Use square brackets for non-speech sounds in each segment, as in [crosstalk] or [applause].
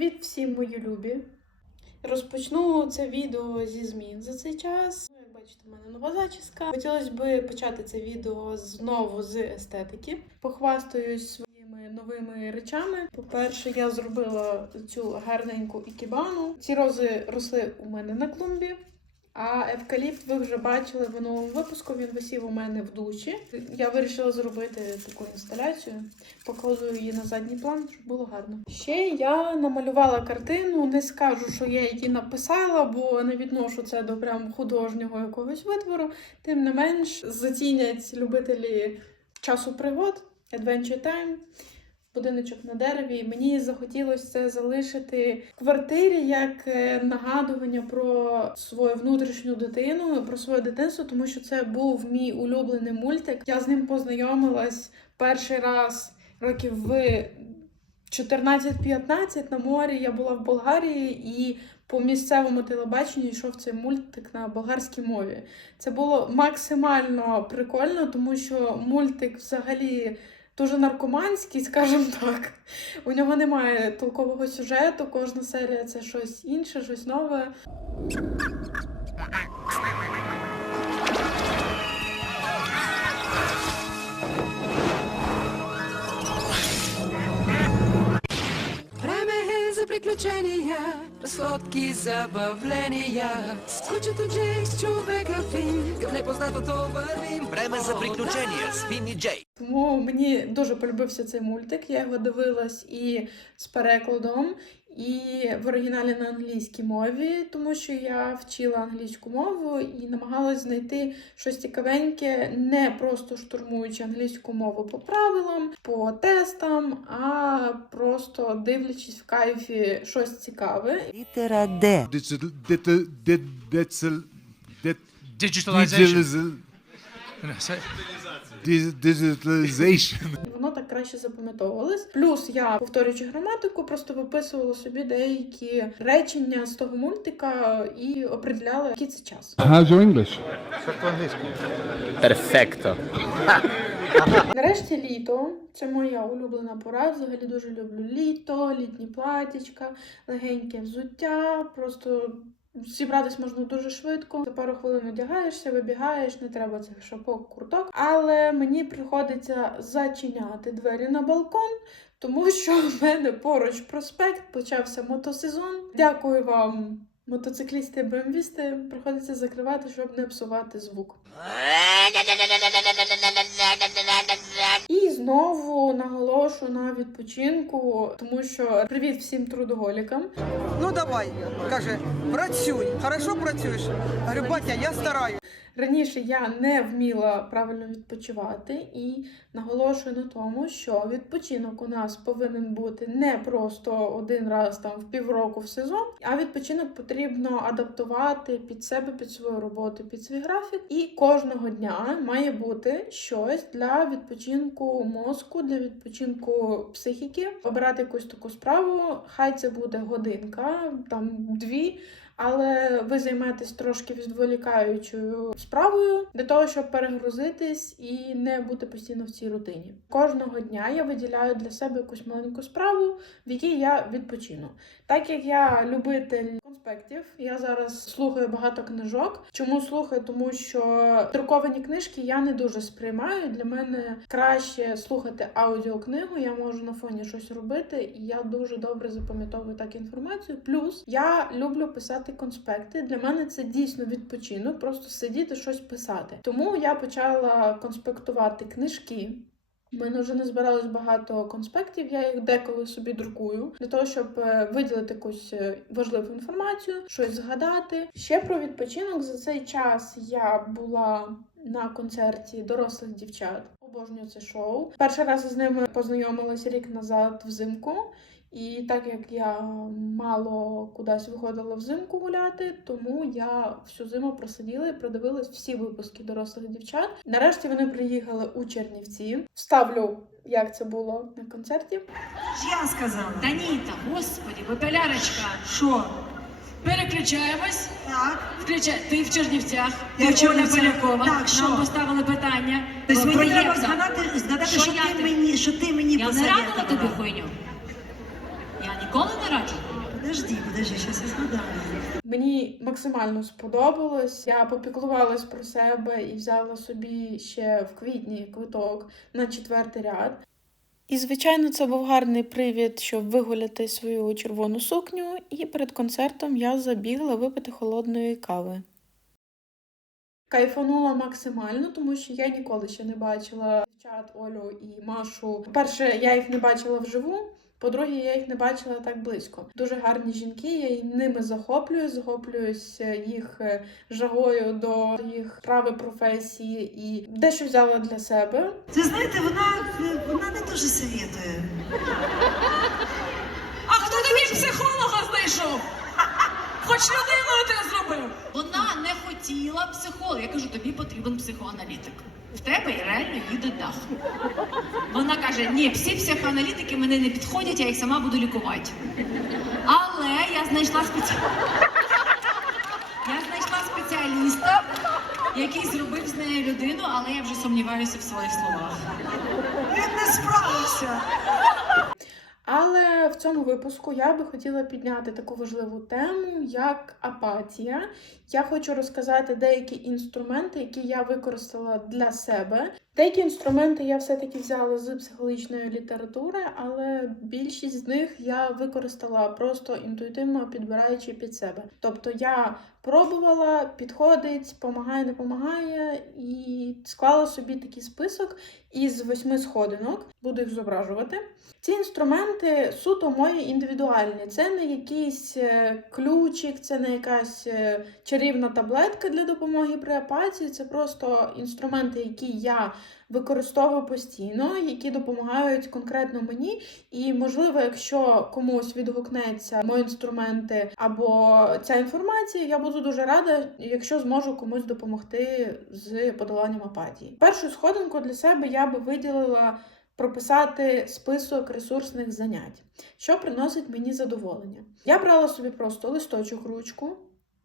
Привіт всім мої любі! Розпочну це відео зі змін за цей час. Ну, Як бачите, в мене нова зачіска. Хотілося б почати це відео знову з естетики. Похвастаюсь своїми новими речами. По-перше, я зробила цю гарненьку ікібану. Ці рози росли у мене на клумбі. А евкаліпт ви вже бачили в новому випуску. Він висів у мене в душі. Я вирішила зробити таку інсталяцію. Покладу її на задній план, щоб було гарно. Ще я намалювала картину. Не скажу, що я її написала, бо не відношу це до прям художнього якогось витвору. Тим не менш, зацінять любителі часу пригод, Adventure Time. Будиночок на дереві. Мені захотілося це залишити в квартирі як е, нагадування про свою внутрішню дитину, про своє дитинство, тому що це був мій улюблений мультик. Я з ним познайомилась перший раз років в 14-15 на морі. Я була в Болгарії і. По місцевому телебаченню йшов цей мультик на болгарській мові. Це було максимально прикольно, тому що мультик взагалі дуже наркоманський, [laughs] скажімо так. У нього немає толкового сюжету, кожна серія це щось інше, щось нове. Приключения, сладкі забавления. Скуча тут Джейкс, човека фін, как не познато то варим. Время за приключення з Фінні Джей. Тому мені дуже полюбився цей мультик. Я його дивилась і з перекладом, і в оригіналі на англійській мові, тому що я вчила англійську мову і намагалась знайти щось цікавеньке, не просто штурмуючи англійську мову по правилам, по тестам, а просто дивлячись в кайфі щось цікаве. Літера Д. Digital, digital, digital, Digitalization. digitalization. Краще запам'ятовувалось. Плюс я, повторюючи граматику, просто виписувала собі деякі речення з того мультика і определяла, який це час. How's your English? Перфекто. [laughs] Нарешті літо це моя улюблена пора. Взагалі дуже люблю літо, літні платічка, легеньке взуття. Просто зібратись можна дуже швидко. За пару хвилин одягаєшся, вибігаєш, не треба цих шапок, курток. Але мені приходиться зачиняти двері на балкон. Тому що в мене поруч проспект почався мотосезон. Дякую вам, мотоциклісти, БМВісти. Приходиться закривати, щоб не псувати звук. І знову наголошу на відпочинку, тому що привіт всім трудоголікам. Ну давай, каже, працюй. Хорошо працюєш? Говорю, батя, я стараюсь. Раніше я не вміла правильно відпочивати і наголошую на тому, що відпочинок у нас повинен бути не просто один раз там в півроку в сезон, а відпочинок потрібно адаптувати під себе, під свою роботу, під свій графік. І кожного дня має бути щось для відпочинку мозку, для відпочинку психіки. Обирати якусь таку справу. Хай це буде годинка, там дві. Але ви займаєтесь трошки відволікаючою справою для того, щоб перегрузитись і не бути постійно в цій рутині. Кожного дня я виділяю для себе якусь маленьку справу, в якій я відпочину. Так як я любитель конспектів, я зараз слухаю багато книжок. Чому слухаю? Тому що друковані книжки я не дуже сприймаю. Для мене краще слухати аудіокнигу. Я можу на фоні щось робити, і я дуже добре запам'ятовую так інформацію. Плюс я люблю писати конспекти. Для мене це дійсно відпочинок, просто сидіти щось писати. Тому я почала конспектувати книжки. У мене вже не збиралось багато конспектів, я їх деколи собі друкую для того, щоб е, виділити якусь е, важливу інформацію, щось згадати. Ще про відпочинок за цей час я була на концерті дорослих дівчат. Обожнюю це шоу. Перший раз з ними познайомилася рік назад взимку. І так як я мало кудись виходила взимку гуляти, тому я всю зиму просиділа і продивилась всі випуски дорослих дівчат. Нарешті вони приїхали у Чернівці. Вставлю, як це було на концерті. Я сказала. Таніта, господи, попелярочка. Що? Переключаємось. Так. Включай. Ти в Чернівцях. Я Ти в Оля Полякова. Так, що? Нам поставили питання. Тобто мені треба згадати, згадати Що що, ти мені, що ти мені Я не радила тобі хуйню. Я ніколи не раджу. далі. Мені максимально сподобалось. Я попіклувалась про себе і взяла собі ще в квітні квиток на четвертий ряд. І, звичайно, це був гарний привід, щоб вигуляти свою червону сукню, і перед концертом я забігла випити холодної кави. Кайфанула максимально, тому що я ніколи ще не бачила дівчат Олю і Машу. По-перше, я їх не бачила вживу. По-друге, я їх не бачила так близько. Дуже гарні жінки, я й ними захоплююсь, захоплююсь е, їх е, жагою до їх прави професії і дещо взяла для себе. Це знаєте, вона, вона не дуже совєтує. А хто тобі психолога знайшов? Хоч людину ти зробив. Вона не хотіла психолога. Я кажу, тобі потрібен психоаналітик. В тебе реально їде дах. Вона каже: ні, всі психоаналітики мене не підходять, я їх сама буду лікувати. Але я знайшла спеці... Я знайшла спеціаліста, який зробив з нею людину, але я вже сумніваюся в своїх словах. Він не справився. Але в цьому випуску я би хотіла підняти таку важливу тему, як апатія. Я хочу розказати деякі інструменти, які я використала для себе. Деякі інструменти я все-таки взяла з психологічної літератури, але більшість з них я використала просто інтуїтивно підбираючи під себе. Тобто я пробувала, підходить, помагає, не помагає, і склала собі такий список із восьми сходинок. Буду їх зображувати. Ці інструменти суто мої індивідуальні. Це не якийсь е, ключик, це не якась е, чарівна таблетка для допомоги при апатії. Це просто інструменти, які я використовую постійно, які допомагають конкретно мені. І, можливо, якщо комусь відгукнеться мої інструменти або ця інформація, я буду дуже рада, якщо зможу комусь допомогти з подоланням апатії. Першу сходинку для себе я би виділила прописати список ресурсних занять, що приносить мені задоволення. Я брала собі просто листочок, ручку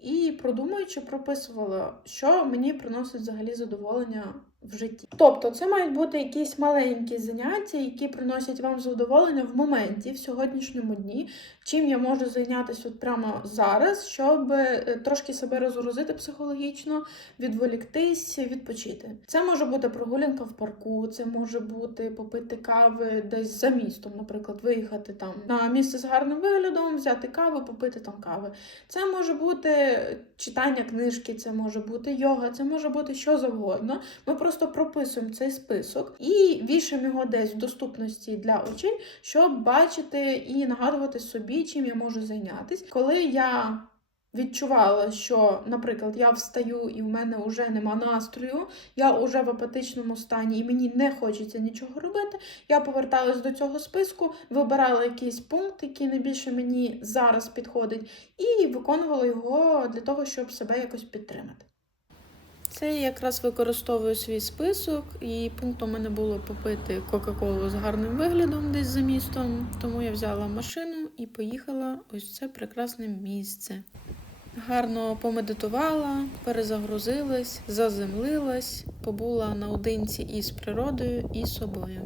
і продумуючи, прописувала, що мені приносить взагалі задоволення в житті. Тобто, це мають бути якісь маленькі заняття, які приносять вам задоволення в моменті, в сьогоднішньому дні, чим я можу зайнятися от прямо зараз, щоб е, трошки себе розгрузити психологічно, відволіктись, відпочити. Це може бути прогулянка в парку, це може бути попити кави десь за містом, наприклад, виїхати там на місце з гарним виглядом, взяти каву, попити там кави. Це може бути читання книжки, це може бути йога, це може бути що завгодно. Ми просто прописуємо цей список і вішаємо його десь в доступності для очей, щоб бачити і нагадувати собі, чим я можу зайнятися. Коли я відчувала, що, наприклад, я встаю і в мене вже нема настрою, я вже в апатичному стані і мені не хочеться нічого робити. Я поверталась до цього списку, вибирала якийсь пункт, який найбільше мені зараз підходить, і виконувала його для того, щоб себе якось підтримати. Це я якраз використовую свій список, і пунктом мене було попити Кока-Колу з гарним виглядом десь за містом. Тому я взяла машину і поїхала ось це прекрасне місце. Гарно помедитувала, перезагрузилась, заземлилась, побула наодинці із природою і собою.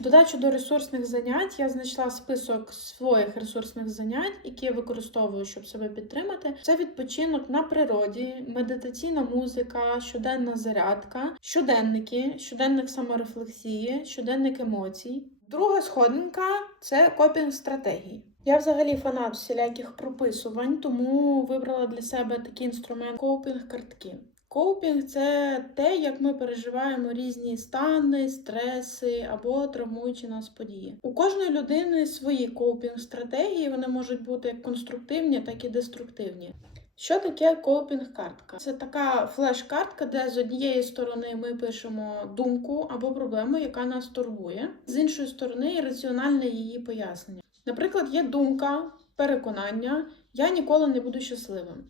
Додачу до ресурсних занять я знайшла список своїх ресурсних занять, які я використовую, щоб себе підтримати. Це відпочинок на природі, медитаційна музика, щоденна зарядка, щоденники, щоденник саморефлексії, щоденник емоцій. Друга сходинка це копінг стратегії. Я взагалі фанат всіляких прописувань, тому вибрала для себе такий інструмент копінг картки. Коупінг це те, як ми переживаємо різні стани, стреси або травмуючі нас події. У кожної людини свої коупінг стратегії, вони можуть бути як конструктивні, так і деструктивні. Що таке копінг-картка? Це така флеш-картка, де з однієї сторони ми пишемо думку або проблему, яка нас турбує, з іншої сторони раціональне її пояснення. Наприклад, є думка, переконання, я ніколи не буду щасливим.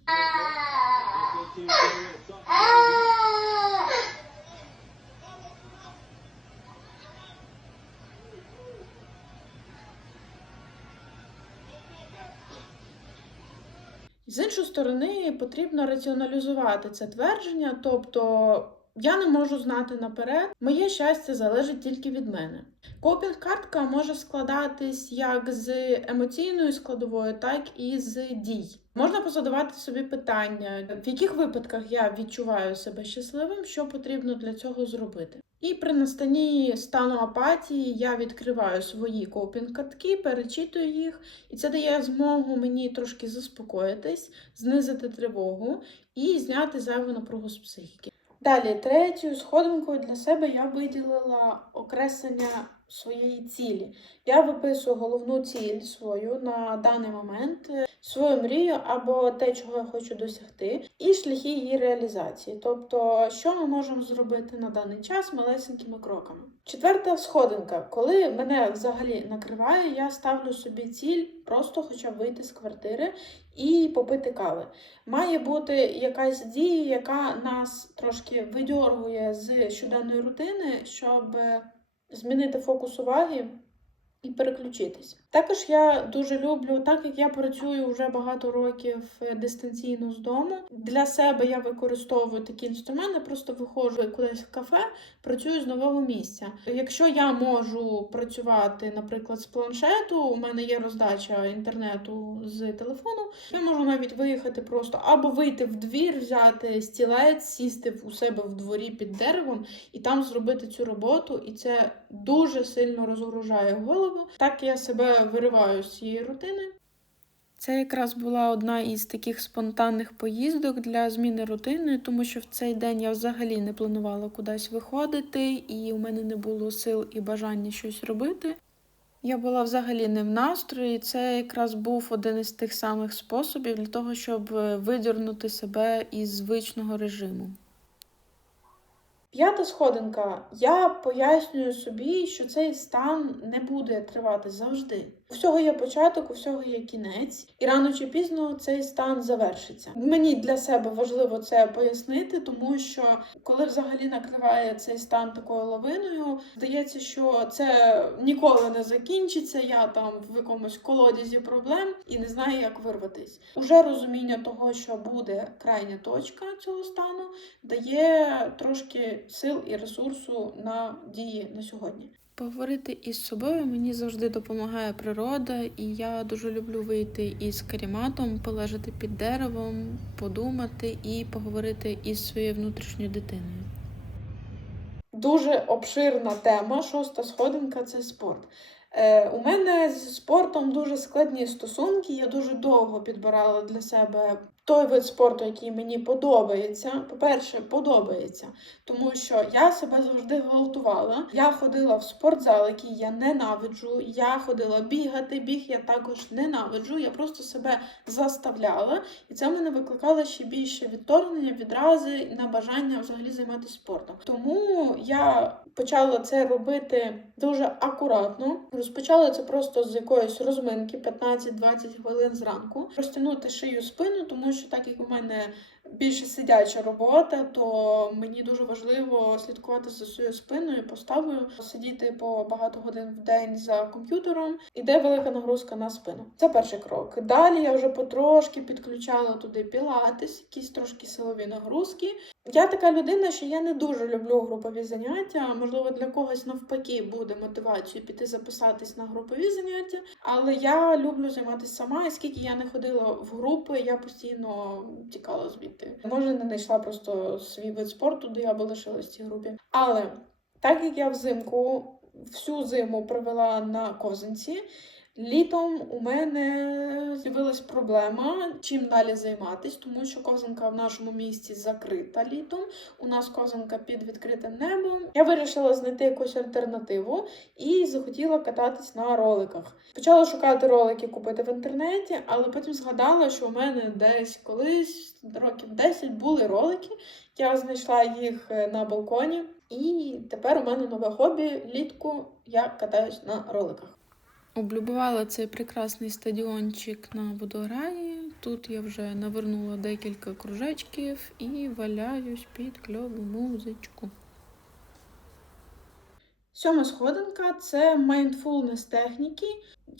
З іншої сторони, потрібно раціоналізувати це твердження, тобто Я не можу знати наперед. Моє щастя залежить тільки від мене. Копінг-картка може складатись як з емоційною складовою, так і з дій. Можна позадавати собі питання, в яких випадках я відчуваю себе щасливим, що потрібно для цього зробити. І при настанні стану апатії я відкриваю свої копінг-картки, перечитую їх, і це дає змогу мені трошки заспокоїтись, знизити тривогу і зняти зайву напругу з психіки. Далі, третю сходинкою для себе я виділила окреслення своєї цілі. Я виписую головну ціль свою на даний момент, е, свою мрію або те, чого я хочу досягти, і шляхи її реалізації. Тобто, що ми можемо зробити на даний час малесенькими кроками. Четверта сходинка. Коли мене взагалі накриває, я ставлю собі ціль просто хоча б вийти з квартири і попити кави. Має бути якась дія, яка нас трошки видьоргує з щоденної рутини, щоб змінити фокус уваги і переключитись. Також я дуже люблю, так як я працюю вже багато років е, дистанційно з дому. Для себе я використовую такі інструменти, просто виходжу кудись в кафе, працюю з нового місця. Якщо я можу працювати, наприклад, з планшету, у мене є роздача інтернету з телефону, я можу навіть виїхати просто або вийти в двір, взяти стілець, сісти у себе в дворі під деревом і там зробити цю роботу, і це дуже сильно розгружає голову. Так я себе вириваю з цієї рутини. Це якраз була одна із таких спонтанних поїздок для зміни рутини, тому що в цей день я взагалі не планувала кудись виходити, і у мене не було сил і бажання щось робити. Я була взагалі не в настрої, це якраз був один із тих самих способів для того, щоб е, видірнути себе із звичного режиму. П'ята сходинка. Я пояснюю собі, що цей стан не буде тривати завжди. У всього є початок, у всього є кінець, і рано чи пізно цей стан завершиться. Мені для себе важливо це пояснити, тому що коли взагалі накриває цей стан такою лавиною, здається, що це ніколи не закінчиться. Я там в якомусь колодязі проблем і не знаю, як вирватись. Уже розуміння того, що буде крайня точка цього стану, дає трошки сил і ресурсу на дії на сьогодні. Поговорити із собою мені завжди допомагає природа, і я дуже люблю вийти із каріматом, полежати під деревом, подумати і поговорити із своєю внутрішньою дитиною. Дуже обширна тема. Шоста сходинка це спорт. Е, у мене з спортом дуже складні стосунки. Я дуже довго підбирала для себе той вид спорту, який мені подобається. По-перше, подобається, тому що я себе завжди гвалтувала. Я ходила в спортзал, який я ненавиджу. Я ходила бігати, біг я також ненавиджу. Я просто себе заставляла, і це мене викликало ще більше відторгнення, відрази на бажання взагалі займатися спортом. Тому я почала це робити дуже акуратно. Розпочала це просто з якоїсь розминки 15-20 хвилин зранку, розтягнути шию спину, тому що так як у мене більше сидяча робота, то мені дуже важливо слідкувати за своєю спиною, поставою, сидіти по багато годин в день за комп'ютером. Іде велика нагрузка на спину. Це перший крок. Далі я вже потрошки підключала туди пілатес, якісь трошки силові нагрузки. Я така людина, що я не дуже люблю групові заняття. Можливо, для когось навпаки буде мотивацією піти записатись на групові заняття. Але я люблю займатися сама, і скільки я не ходила в групи, я постійно тікала звідти. Може, не знайшла просто свій вид спорту, де я би лишилась в цій групі. Але так як я взимку всю зиму провела на ковзанці. Літом у мене з'явилась проблема, чим далі займатися, тому що ковзанка в нашому місті закрита літом. У нас ковзанка під відкритим небом. Я вирішила знайти якусь альтернативу і захотіла кататись на роликах. Почала шукати ролики купити в інтернеті, але потім згадала, що у мене десь колись років 10 були ролики. Я знайшла їх е, на балконі, і тепер у мене нове хобі. Літку я катаюсь на роликах. Облюбувала цей прекрасний стадіончик на водограї. Тут я вже навернула декілька кружечків і валяюсь під кльову музичку. Сьома сходинка це mindfulness техніки.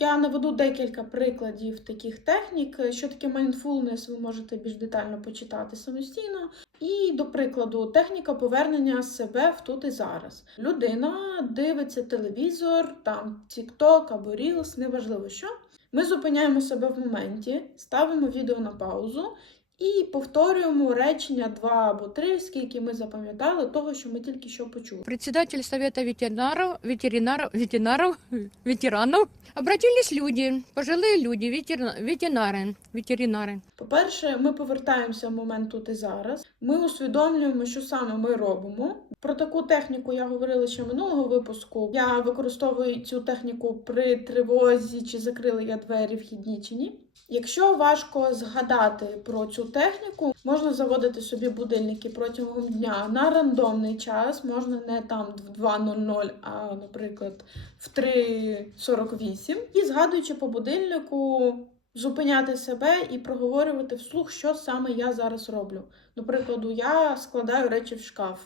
Я наведу декілька прикладів таких технік. Що таке mindfulness, ви можете більш детально почитати самостійно. І, до прикладу, техніка повернення себе в тут і зараз. Людина дивиться телевізор, там TikTok або Reels, неважливо що. Ми зупиняємо себе в моменті, ставимо відео на паузу і повторюємо речення два або три, скільки ми запам'ятали того, що ми тільки що почули. Председатель Совета ветеринаров, ветеринаров, ветеринаров, ветеранов. Обратились люди, пожилые люди, ветерина- ветеринары, ветеринары. По-перше, ми повертаємося в момент тут і зараз. Ми усвідомлюємо, що саме ми робимо. Про таку техніку я говорила ще минулого випуску. Я використовую цю техніку при тривозі, чи закрили я двері вхідні чи ні. Якщо важко згадати про цю техніку, можна заводити собі будильники протягом дня на рандомний час, можна не там в 2.00, а, наприклад, в 3.48. І згадуючи по будильнику, зупиняти себе і проговорювати вслух, що саме я зараз роблю. До прикладу, я складаю речі в шкаф.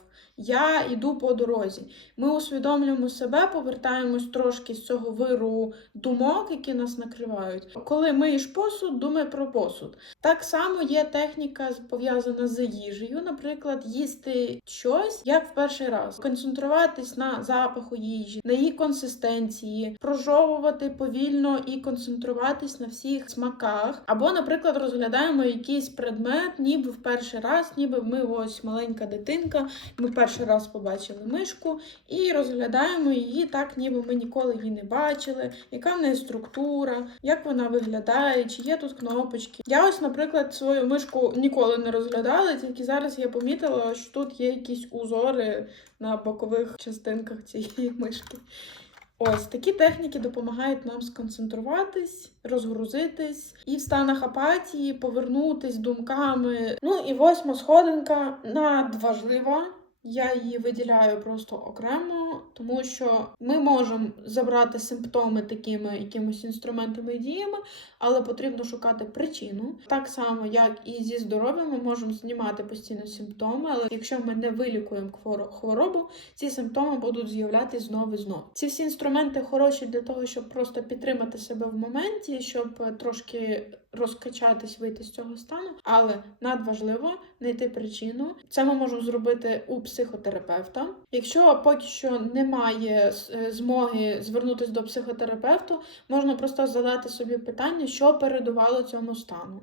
Я йду по дорозі. Ми усвідомлюємо себе, повертаємось трошки з цього виру думок, які нас накривають. Коли миєш посуд, думай про посуд. Так само є техніка пов'язана з їжею, наприклад, їсти щось як в перший раз, концентруватись на запаху їжі, на її консистенції, прожовувати повільно і концентруватись на всіх смаках. Або, наприклад, розглядаємо якийсь предмет, ніби в перший раз, ніби ми ось маленька дитинка. Ми перший раз побачили мишку і розглядаємо її так, ніби ми ніколи її не бачили, яка в неї структура, як вона виглядає, чи є тут кнопочки. Я ось, наприклад, свою мишку ніколи не розглядала, тільки зараз я помітила, що тут є якісь узори на бокових частинках цієї мишки. Ось такі техніки допомагають нам сконцентруватись, розгрузитись і в станах апатії повернутись думками. Ну і восьма сходинка надважлива. Я її виділяю просто окремо, тому що ми можемо забрати симптоми такими якимось інструментами і діями, але потрібно шукати причину. Так само, як і зі здоров'ям, ми можемо знімати постійно симптоми, але якщо ми не вилікуємо хворобу, ці симптоми будуть з'являтися знову і знову. Ці всі інструменти хороші для того, щоб просто підтримати себе в моменті, щоб трошки розкачатись, вийти з цього стану, але надважливо знайти причину. Це ми можемо зробити у психотерапевта. Якщо поки що немає е, змоги звернутися до психотерапевту, можна просто задати собі питання, що передувало цьому стану.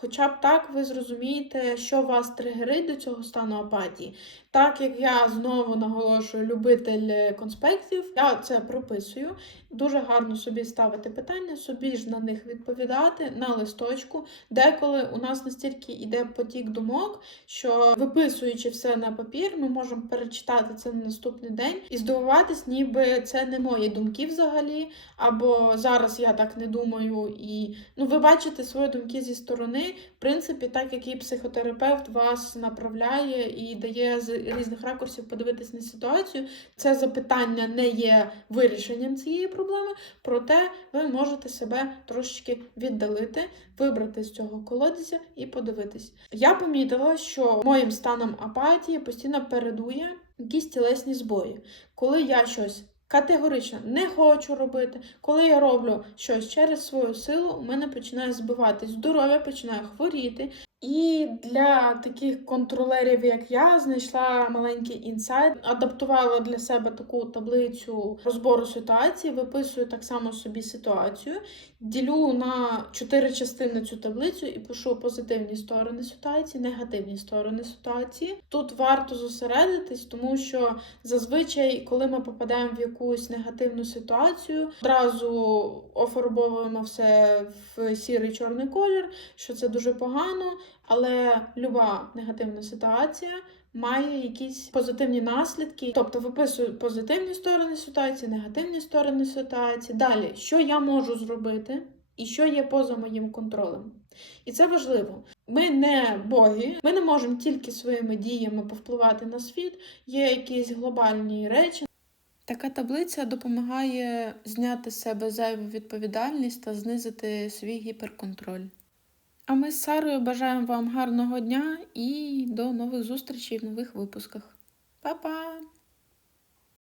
Хоча б так ви зрозумієте, що вас тригерить до цього стану апатії. Так як я знову наголошую любитель е, конспектів, я це прописую. Дуже гарно собі ставити питання, собі ж на них відповідати на листочку. Деколи у нас настільки йде потік думок, що виписуючи все на папір, ми можемо перечитати це на наступний день і здивуватись, ніби це не мої думки взагалі, або зараз я так не думаю. І ну, ви бачите свої думки зі сторони. В принципі, так як і психотерапевт вас направляє і дає з різних ракурсів подивитись на ситуацію. Це запитання не є вирішенням цієї проблеми, проте ви можете себе трошечки віддалити, вибрати з цього колодязя і подивитись. Я помітила, що моїм станом апатії постійно передує якісь тілесні збої. Коли я щось категорично не хочу робити, коли я роблю щось через свою силу, у мене починає збиватись здоров'я, починає хворіти. І для таких контролерів, як я, знайшла маленький інсайт, адаптувала для себе таку таблицю розбору ситуації, виписую так само собі ситуацію, ділю на чотири частини цю таблицю і пишу позитивні сторони ситуації, негативні сторони ситуації. Тут варто зосередитись, тому що зазвичай, коли ми попадаємо в якусь негативну ситуацію, одразу офарбовуємо все в сірий чорний колір, що це дуже погано. Але люба негативна ситуація має якісь позитивні наслідки. Тобто виписую позитивні сторони ситуації, негативні сторони ситуації. Далі, що я можу зробити і що є поза моїм контролем. І це важливо. Ми не боги, ми не можемо тільки своїми діями повпливати на світ. Є якісь глобальні речі. Така таблиця допомагає зняти з себе зайву відповідальність та знизити свій гіперконтроль. А ми з Сарою бажаємо вам гарного дня і до нових зустрічей в нових випусках. Па-па!